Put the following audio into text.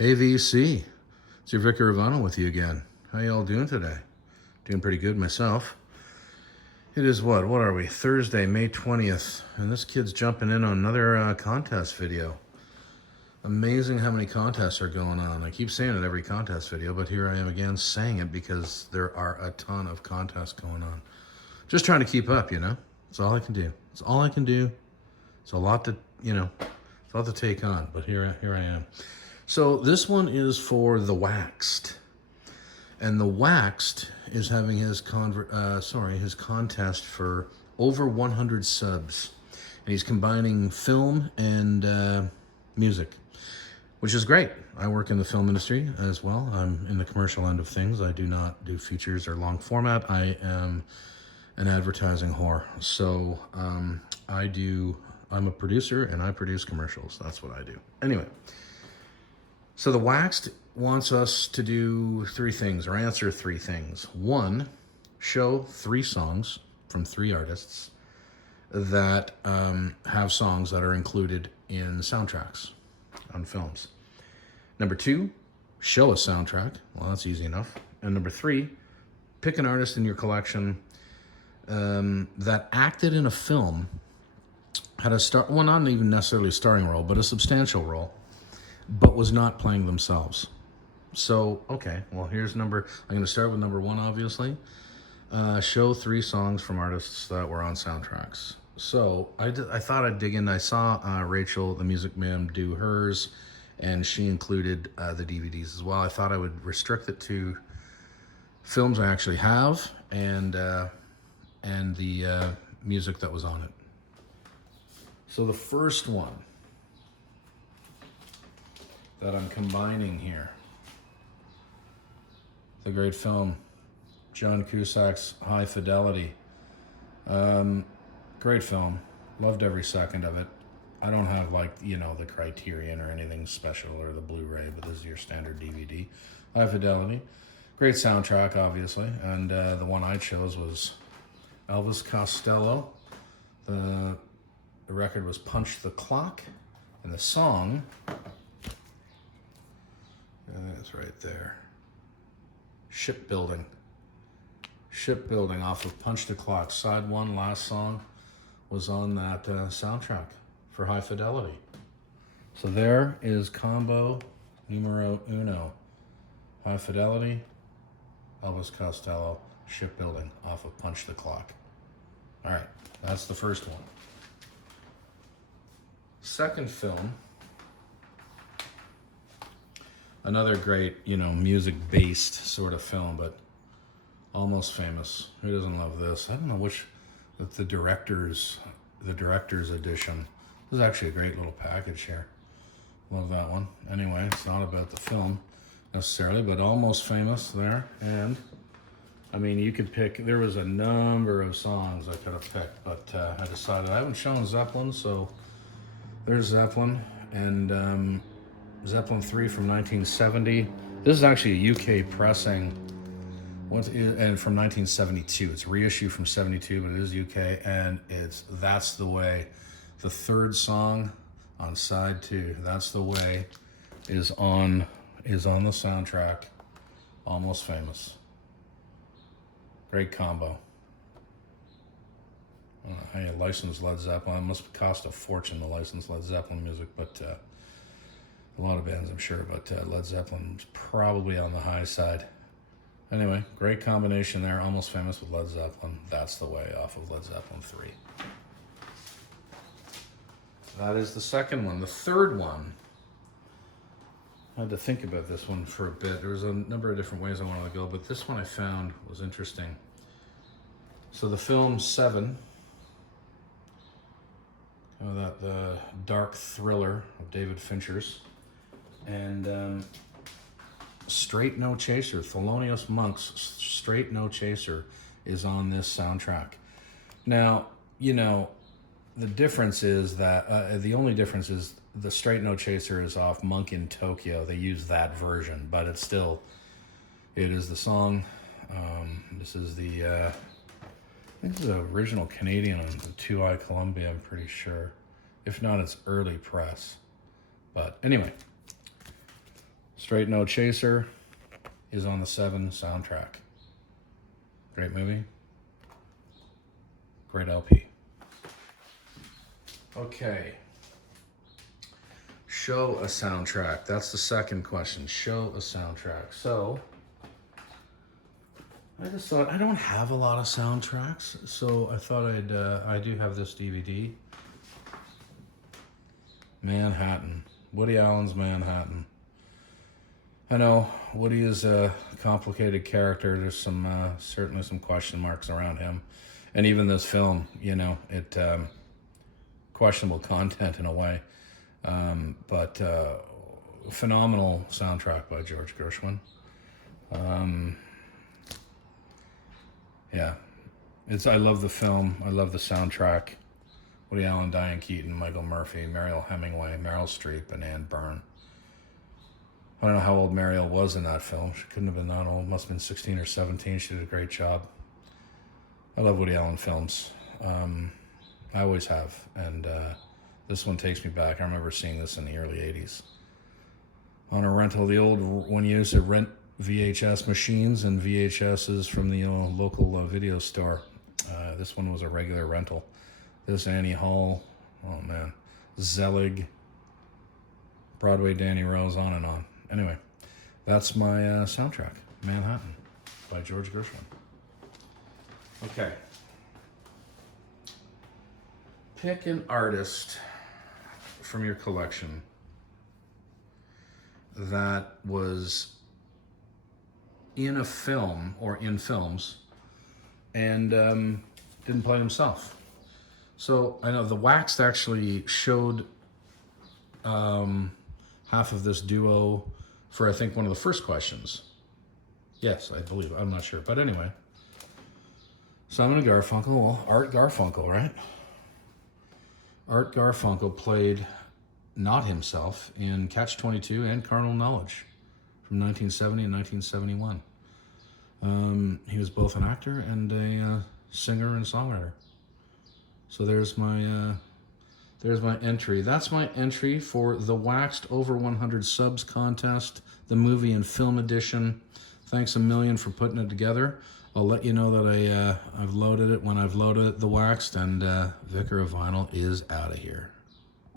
Hey VC, it's your Vicar Ivano with you again. How y'all doing today? Doing pretty good myself. It is what are we? Thursday, May 20th, and this kid's jumping in on another contest video. Amazing how many contests are going on. I keep saying it every contest video, but here I am again saying it because there are a ton of contests going on. Just trying to keep up, you know? That's all I can do. It's all I can do. It's a lot to, it's a lot to take on, but here I am. So this one is for The Waxed. And The Waxed is having his contest for over 100 subs. And he's combining film and music, which is great. I work in the film industry as well. I'm in the commercial end of things. I do not do features or long format. I am an advertising whore. So I'm a producer and I produce commercials. That's what I do. Anyway. So The Waxed wants us to do three things, or answer three things. One, show 3 songs from 3 artists that have songs that are included in soundtracks on films. Number 2, show a soundtrack. Well, that's easy enough. And number 3, pick an artist in your collection that acted in a film, had not even necessarily a starring role, but a substantial role, but was not playing themselves. So, okay, well, I'm going to start with number 1, obviously. Show 3 songs from artists that were on soundtracks. So, I thought I'd dig in. I saw Rachel, the Music Man, do hers, and she included the DVDs as well. I thought I would restrict it to films I actually have and the music that was on it. So, the first one that I'm combining here, the great film, John Cusack's High Fidelity. Great film, loved every second of it. I don't have the Criterion or anything special or the Blu-ray, but this is your standard DVD. High Fidelity, great soundtrack, obviously, and the one I chose was Elvis Costello. The record was Punch the Clock, and the song, it's right there. Shipbuilding off of Punch the Clock. Side 1, last song, was on that soundtrack for High Fidelity. So there is combo numero uno. High Fidelity, Elvis Costello, Shipbuilding off of Punch the Clock. All right, that's the first one. Second film, another great, music-based sort of film, but Almost Famous. Who doesn't love this? I don't know the director's edition. This is actually a great little package here. Love that one. Anyway, it's not about the film necessarily, but Almost Famous there. And, you could pick, there was a number of songs I could have picked, but I decided I haven't shown Zeppelin, so there's Zeppelin. And Zeppelin 3 from 1970. This is actually a UK pressing, and from 1972. It's a reissue from 72, but it is UK, and it's That's the Way. The third song on side 2, That's the Way, is on the soundtrack, Almost Famous. Great combo. I don't know how you license Led Zeppelin. It must cost a fortune to license Led Zeppelin music, but a lot of bands, I'm sure, but Led Zeppelin's probably on the high side. Anyway, great combination there. Almost Famous with Led Zeppelin. That's the Way off of Led Zeppelin 3. That is the second one. The third one, I had to think about this one for a bit. There was a number of different ways I wanted to go, but this one I found was interesting. So the film Seven, the dark thriller of David Fincher's, and Straight No Chaser, Thelonious Monk's Straight No Chaser is on this soundtrack. Now, the difference is that, the only difference is the Straight No Chaser is off Monk in Tokyo. They use that version, but it is the song. This is I think this is the original Canadian on 2i Columbia, I'm pretty sure. If not, it's early press. But anyway, Straight No Chaser is on the 7 soundtrack. Great movie. Great LP. Okay. Show a soundtrack. That's the second question. Show a soundtrack. So, I just thought, I don't have a lot of soundtracks, so I thought I do have this DVD. Manhattan. Woody Allen's Manhattan. I know Woody is a complicated character. There's some certainly some question marks around him, and even this film, you know, it questionable content in a way, but phenomenal soundtrack by George Gershwin. Yeah, I love the film. I love the soundtrack. Woody Allen, Diane Keaton, Michael Murphy, Mariel Hemingway, Meryl Streep, and Ann Byrne. I don't know how old Mariel was in that film. She couldn't have been that old. Must have been 16 or 17. She did a great job. I love Woody Allen films. I always have. And this one takes me back. I remember seeing this in the early 80s. On a rental, when you used to rent VHS machines and VHSs from the local video store. This one was a regular rental. This Annie Hall. Oh, man. Zelig. Broadway Danny Rose, on and on. Anyway, that's my soundtrack, Manhattan, by George Gershwin. Okay. Pick an artist from your collection that was in a film or in films and didn't play himself. So I know the Waxed actually showed half of this duo for, I think, one of the first questions. Yes, I believe. I'm not sure. But anyway. Simon and Garfunkel. Well, Art Garfunkel, right? Art Garfunkel played not himself in Catch-22 and Carnal Knowledge from 1970 and 1971. He was both an actor and a singer and songwriter. So there's my entry. That's my entry for the Waxed Over 100 Subs contest, the movie and film edition. Thanks a million for putting it together. I'll let you know that I've loaded it when I've loaded it, the Waxed, and Vicar of Vinyl is out of here.